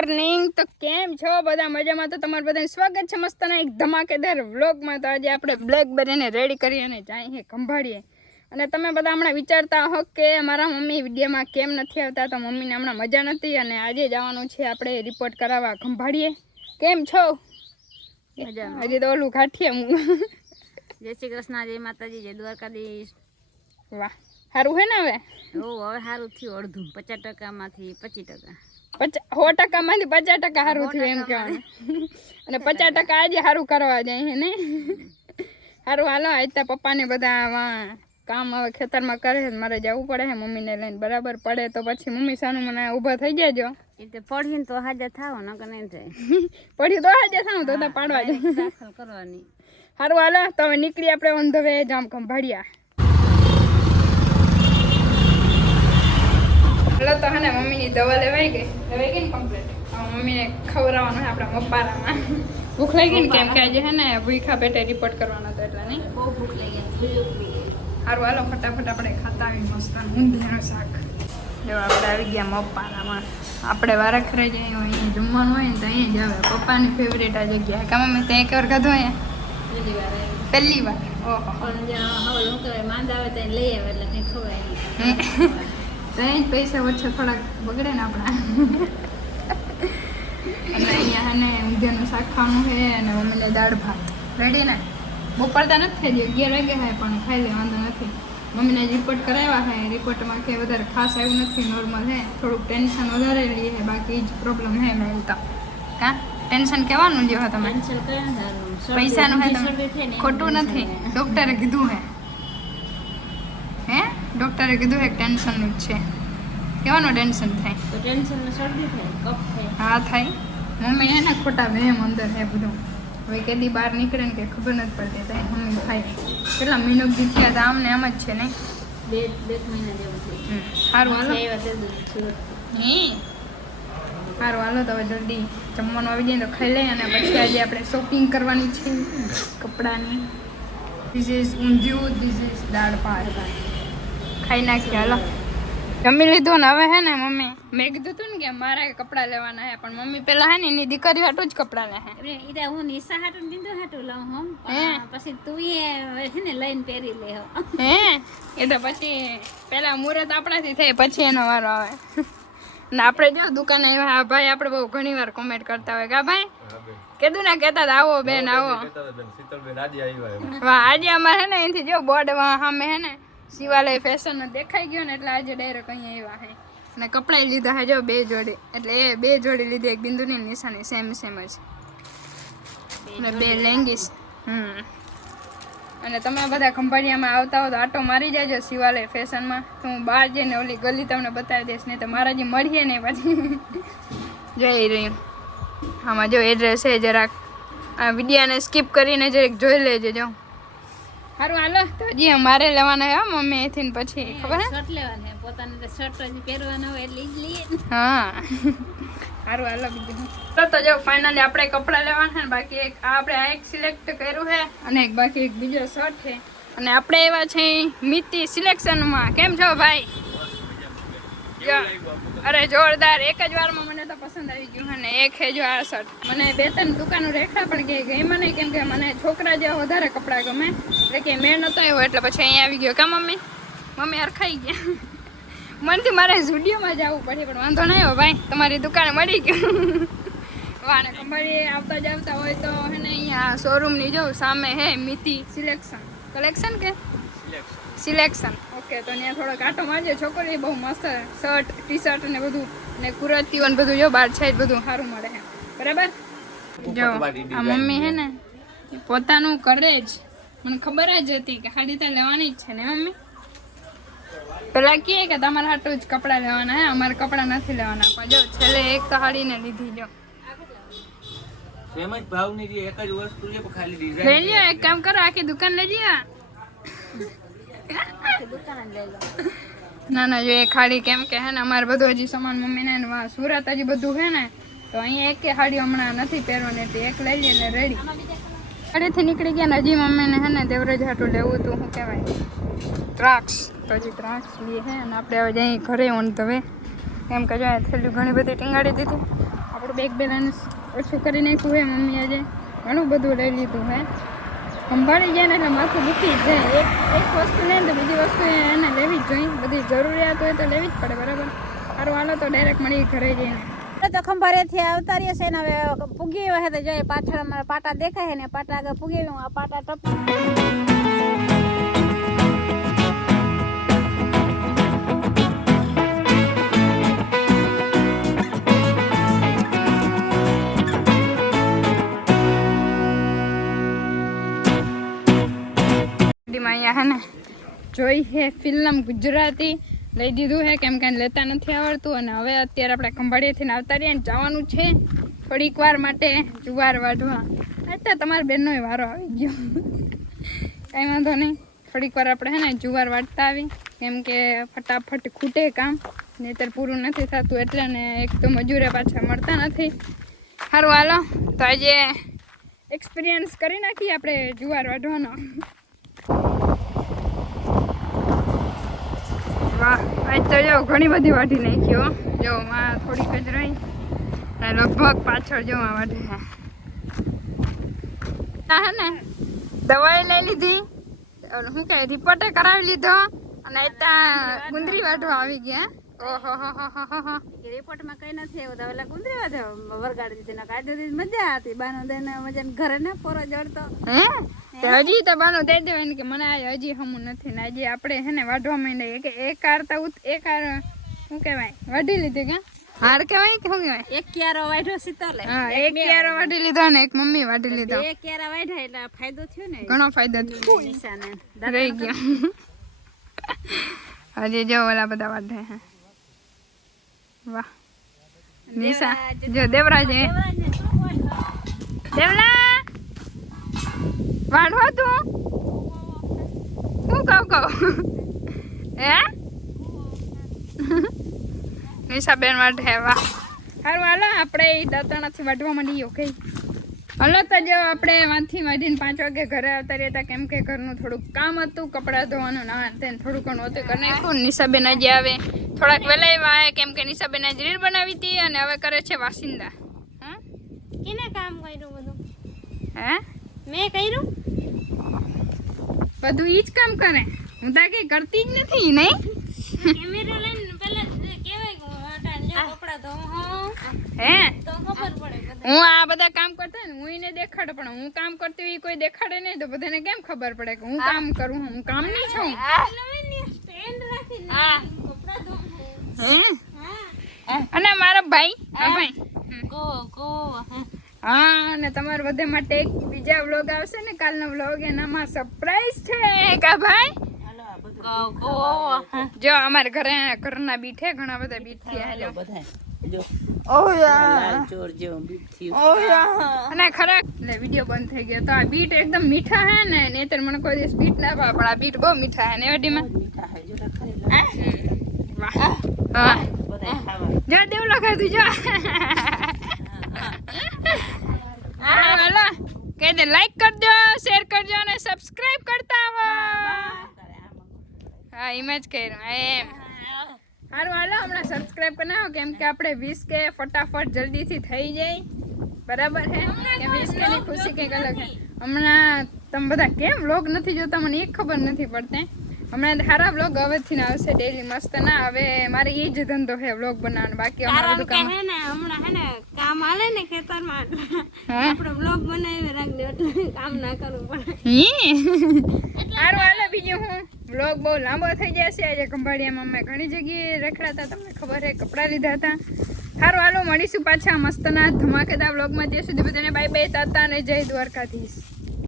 Morning તો કેમ છો બધા? મજામાં? તો તમારું બધાને સ્વાગત છે મસ્તના એક ધમાકેદાર વ્લોગમાં. તો આજે આપણે બ્લેકબેરીને રેડી કરી અને જાઈએ ખંભાળીએ. અને તમે બધા હમણાં વિચારતા હો કે મારા મમ્મી વિડીયોમાં કેમ નથી આવતા તો મમ્મીને હમણાં મજા નથી. અને આજે જવાનું છે આપણે રિપોર્ટ કરાવવા ખંભાળીએ. કેમ છો. હજી તો ઓલું કાઠીએ હું જય શ્રી કૃષ્ણ જય માતાજી જય દ્વારકાધીશ. વાહ. સારું હે ને હવે? ઓ હવે સારું થયું અડધું. પચાસ ટકામાંથી પચીસ ટકા. પચાસ સો ટકામાંથી પચાસ ટકા સારું થયું એમ કહેવાનું. અને પચાસ ટકા આજે સારું કરવા જાય ને? સારું હાલો આજ તો પપ્પાને બધા કામ હવે ખેતરમાં કરે છે મારે જવું પડે છે મમ્મીને લઈને. બરાબર પડે તો પછી મમ્મી સાનું મને ઊભા થઈ જાજો. પડ્યું તો પડીને તો હાજર થાવ નકર નહીં થાય. પડ્યું તો હાજર થાવ તો તો પાડવા જાય કરવાની. સારું હાલો તો હવે નીકળી આપણે on the way Jam Khambhalia હાલો તો હા ને મમ્મીની દવા લેવાઈ ગઈ. લેવાઈ ગઈ ને કમ્પ્લીટ મમ્મીને ખવડાવવાનું આપણા મપ્પારામાં ભૂખ લાગી ને કેમ કે આજે હે ને ભૂખા પેટે રિપોર્ટ કરવાનો હતો એટલે નહીં? બહુ ભૂખ લાગી ગઈ સારું હાલો ફટાફટ આપણે ખાતા આવી મસ્ત ઊંધિયાનું શાક. જો આપણે આવી ગયા મપારામાં. આપણે વારા ખરે જઈએ અહીંયા જમવાનું હોય ને તો અહીંયા જ આવે. પપ્પાની ફેવરેટ આ જગ્યા કા મમ્મી ત્યાં એક વાર ખાધું અહીંયા? વાર પહેલી વાર? ઓહો. પણ જ્યાં હવે શું કહેવાય માંદ આવે ત્યાં લઈ આવે એટલે કંઈ ખવાય ત્યાં જ પૈસા ઓછા થોડાક બગડે ને આપણા. અને અહીંયા હે ને ઊંધિયાનું શાક ખાવાનું છે અને મમ્મીને દાળ ભાત. રેડી ને? બપોરતા નથી થઈ ગયું. અગિયાર વાગે હોય પણ ખાઈ લે વાંધો નથી. મમ્મીને રિપોર્ટ કરાવ્યા છે રિપોર્ટમાં કે વધારે ખાસ આવ્યું નથી નોર્મલ છે થોડુંક ટેન્શન વધારે લઈએ છે બાકી જ પ્રોબ્લેમ છે મેં તો. કા? ટેન્શન કેવાનું લ્યો તમે? પૈસાનું હે ખોટું નથી. ડૉક્ટરે કીધું હે હે. ડોક્ટરે કીધું એક ટેન્શનનું જ છે. કેવાનું ટેન્શન થાય? તો ટેન્શન શરદી થાય કફ થાય. હા થાય. મમ્મી એને ખોટા વહેમ અંદર હે બધું. હવે કેદી બહાર નીકળે ને કે ખબર નથી પડતી તો મમ્મી થાય કેટલા મહિનો થયા હતા આમને આમ જ છે ને? બે બે મહિના જેવું થયું. સારું હાલો. તે. હે? સારું હાલો તો હવે જલ્દી જમવાનું આવી જાય તો ખાઈ લઈએ અને પછી આજે આપણે શોપિંગ કરવાની છે કપડાની. This is undhiyu this is dal bhaat. ખાઈ નાખ્યા હલો. જમી લીધું ને હવે હે ને મમ્મી? મેં કીધું હતું ને કે મારે કપડા લેવાના હે પણ મમ્મી પેલા હે ને એની દીકરી હાટું જ કપડા લે હે. એટલે ઈરા હું નિશા હાટું બિંદુ હાટું લઉં હું હે. પછી તું એ હે ને લઈને પહેરી લે હો. હે? એ તો પછી પેલા મુહૂર્ત આપણાથી થાય પછી એનો વારો આવે. ને આપણે જો દુકાને આવ્યા આ ભાઈ આપણે બહુ ઘણી વાર કોમેન્ટ કરતા હોય કા ભાઈ કીધું ને કેતા હતા આવો બેન આવો. વાહ આજે અમારે હે ને અહીંથી જો બોર્ડ સામે હે ને શિવાલય ફેશન દેખાઈ ગયો ને એટલે આજે ડાયરેક્ટ અહીંયા આવ્યા હે. અને કપડાય લીધા હે જો બે જોડી. એટલે એ બે જોડી લીધી એક બિંદુની નિશાની સેમ સેમ જ. અને બે લેંગીસ હમ. અને તમે બધા ખંભાળિયામાં આવતા હો તો આટો મારી જાજો શિવાલય ફેશનમાં તો હું બહાર જઈને ઓલી ગલી તમને બતાવી દઈશ નહીં તો મારા જે મળીએ ને પછી. જઈ રહ્યું આમાં જો એડ્રેસ છે જરાક. આ વિડીયાને સ્કીપ કરીને જરાક જોઈ લેજો જો. સારું હાલો. તો જી મારે લેવાના હે હો મમ્મી એથી ને પછી ખબર શર્ટ લેવાના હે પોતાને તો શર્ટ જ પહેરવાના હોય એટલે જ લઈએ હા. સારું હાલો બીજું તો તો જો ફાઇનલી આપણે કપડાં લેવાના છે ને બાકી એક આ આપણે આ એક સિલેક્ટ કર્યું છે અને એક બાકી એક બીજો શર્ટ છે અને આપણે એવા છે મિતિ સિલેક્શનમાં કેમ છો ભાઈ? અરે જોરદાર. એક જ વારમાં મને તો પસંદ આવી ગયું અને એક જો આ શર્ટ. મને બે ત્રણ દુકાનો રેખા પણ કે ગઈ મને કેમ કે મને છોકરા જેવા વધારે કપડાં ગમે. એટલે કે મેં નહોતો આવ્યો, એટલે પછી અહીંયા આવી ગયો. કા મમ્મી? મમ્મી અરખાઈ ગયા. મનથી મારે સ્ટુડિયોમાં જવું પડે, પણ વાંધો નહીં આવ્યો ભાઈ. તમારી દુકાને મળી ગયું. વાહ આવતા જ આવતા હોય તો હે ને અહીંયા શોરૂમની જો સામે હે, મિતિ સિલેક્શન કલેક્શન કે? સિલેક્શન ઓકે તો ત્યાં થોડો કાંટો મારજો છોકરી બહુ મસ્ત શર્ટ ટી શર્ટ ને બધું ને કુર્તીઓ ને બધું જો બાર છે બધું સારું મળે છે બરાબર? જો આ મમ્મી હે ને એ પોતાનું કરે જ. મને ખબર જ હતી કે ખાલી ત્યાં લેવાની જ છે ને મમ્મી? પેલા કહે કે તમારે હાટું જ કપડાં લેવાના હે અમારે કપડાં નથી લેવાના. પણ જો છેલ્લે એક તો હાડીને લીધી જો. સેમ જ ભાવની જે એક જ વસ્તુ છે પણ ખાલી ડિઝાઇન લઈ લ્યો એક કામ કરો આખી દુકાન લઈ લ્યો. ના ના જો એ ખાડી કેમ કે હે ને, અમારે બધું હજી સામાન મમ્મીને સુરત હજી બધું હે ને, તો અહીંયા એક ખાડી હમણાં નથી પહેરવાની, એટલે એક લઈ લઈએ ને રેડી. ખાડીથી નીકળી ગયા ને, હજી મમ્મીને હે ને દેવરજ હાટું લેવું હતું, શું કહેવાય? દ્રાક્ષ. તો હજી દ્રાક્ષ લઈએ હે અને આપણે હવે જઈએ ઘરે તો હવે. એમ કે જો થેલું ઘણી બધી ટીંગાડી દીધી. આપણું બેગ બેલેન્સ ઓછું કરી નાખ્યું હે મમ્મી આજે. ઘણું બધું લઈ લીધું હે. સંભાળી જાય ને એટલે માથું દુખી જ જાય. એક એક વસ્તુ નહીં તો બીજી વસ્તુ એને લેવી જ જોઈએ. બધી જરૂરિયાત હોય તો લેવી જ પડે, બરાબર? સારું, હાલો તો ડાયરેક્ટ મળી ઘરે જઈને. તો ખંભારેથી આવતા રહીએ છે ને હવે પૂગી વખતે જોઈએ. પાછળ અમારા પાટા દેખાય ને, પાટા આગળ પૂગી આ પાટા ટપ અહીંયા હે ને? જોઈ હે ફિલ્મ ગુજરાતી. લઈ દીધું હે, કેમ કે લેતા નથી આવડતું. અને હવે અત્યારે આપણે ખંભાળિયાથી આવતા રહીએ જવાનું છે થોડીક વાર માટે જુવાર વાઢવા. અત્યારે તમારા બેનનો વારો આવી ગયો. કાંઈ વાંધો નહીં. થોડીક વાર આપણે હે ને જુવાર વાટતા આવી. કેમ કે ફટાફટ ખૂટે કામ. નહીતર પૂરું નથી થતું. એટલે ને એક તો મજૂરે પાછા મળતા નથી. સારું હાલો. તો આજે એક્સપિરિયન્સ કરી નાખીએ આપણે જુવાર વાઢવાનો. ઘણી બધી વાટી નાખી જો, માં થોડીક જ રહી. લગભગ પાછળ જો માં વાઢે હા ને, દવાઈ લઈ લીધી. શું કહે, રિપોર્ટે કરાવી લીધો. અને ત્યાં ગુંદરી વાટવા આવી ગયા. રિપોર્ટમાં કઈ નથી એવું તો ઓલા ગુંદરી વરગાડી દીધી ને કાઢી દીધી મજા હતી. બાનો દઈને મજા ઘરે ને પોરો જડતો. હજી તો બાનું દઈ દેવાય કે મને આ હજી હમું નથી. ને હજી આપણે હે ને વાઢવા માંડે કે એક કાર તો એક કાર શું કહેવાય? વાઢી લીધી કે? હાર કહેવાય કે શું કહેવાય? એક ક્યારો વાઢો સીતોલે હા એક ક્યારો વાઢી લીધો ને એક મમ્મી વાઢી લીધો. એક ક્યારા વાઢ્યા એટલે ફાયદો થયો ને? ઘણો ફાયદો થયો. નિશાને. રહી ગયો. હજી જો ઓલા બધા વાઢે હે. વાહ. નિશા. જો દેવરાજ દેવલા! વાઢો તું. હું કહું કહું. હે? નિશાબેન વાઢે વાહ. સારું હાલો આપણે દાંતણાથી વાઢવા માંડીએ ઓકે? હાલો તો જો આપણે વાંથી વાંધીને પાંચ વાગે ઘરે આવતા રહ્યા હતા. કેમ કે ઘરનું થોડુંક કામ હતું કપડાં ધોવાનું ના તેને થોડું ઘણું હતું. કરી નાખ્યું નિશાબેન આજે આવે. થોડાક વહેલા આવે કેમ કે નિશાબેન આજે રીલ બનાવી હતી અને હવે કરે છે વાસિંદા. હં? કેને કામ કર્યું બધું? હે? મેં કર્યું? બધું ઈ જ કામ કરે. હું તો કઈ કરતી જ નથી નહીં? કેમેરો લઈને પહેલા કેવાય કપડાં ધોવા. હે? તો હું આ બધા કામ કરતા ને હું એને દેખાડે પણ હું કામ કરતી હોય કોઈ દેખાડે નહીં તો બધાને કેમ ખબર પડે કે હું કામ કરું હું કામ નહીં છું? અને મારા ભાઈ હા. ભાઈ. હા. અને તમારા બધા માટે એક બીજા વ્લોગ આવશે ને કાલનો વ્લોગ એનામાં સરપ્રાઈઝ છે કા ભાઈ? જો અમારે ઘરે ઘરના બીટ છે ઘણા બધા બીટ થયા જો બધાય જો ઓહ યાર ચોર જેવો બીક થયું. ઓહ યાર અને ખરા એટલે વિડિયો બંધ થઈ ગયો. તો આ બીટ એકદમ મીઠા હે ને નહીતર મને કોઈ દિવસ બીટ ના ભાવે પણ આ બીટ બહુ મીઠા હે. ને વાડીમાં મીઠા હે જો તો ખરી વાહ. હા. બધાય ખાવા. જા દેવલા ખાધું જો. હા હાલો. કહી દે લાઈક કરજો શેર કરજો અને સબસ્ક્રાઇબ કરતા આવો. હા એમ જ કર્યું એમ. સારું હાલો હમણાં સબસ્ક્રાઇબ કરી નાખો કેમ કે આપણે વીસ કે ફટાફટ જલ્દીથી થઈ જાય. બરાબર હે? કે વીસ કે ની ખુશી કંઈક અલગ હે. હમણાં તમે બધા કેમ વ્લોગ નથી જોતા? મને એ ખબર નથી પડતી. હમણાં સારા વ્લોગ હવેથી ના આવશે ડેલી મસ્ત ના હવે મારે એ જ ધંધો છે વ્લોગ બનાવવાનો બાકી અમારું બધું કામ હે ને હમણાં હે ને કામ આલે ને ખેતરમાં આપણે વ્લોગ બનાવી રાખ દે એટલે કામ ના કરવું પડે. હી? સારું હાલો બીજું હું? વ્લોગ બહુ લાંબો થઈ જશે. આજે ખંભાળિયામાં અમે ઘણી જગ્યાએ રખડાતા, તમને ખબર છે કપડાં લીધા હતા. સારું, હાલો, મળીશું પાછા મસ્તના ધમાકેદાર વ્લોગમાં જ્યાં સુધી બધાને બાય બાય તાતા અને જય દ્વારકાધીશ.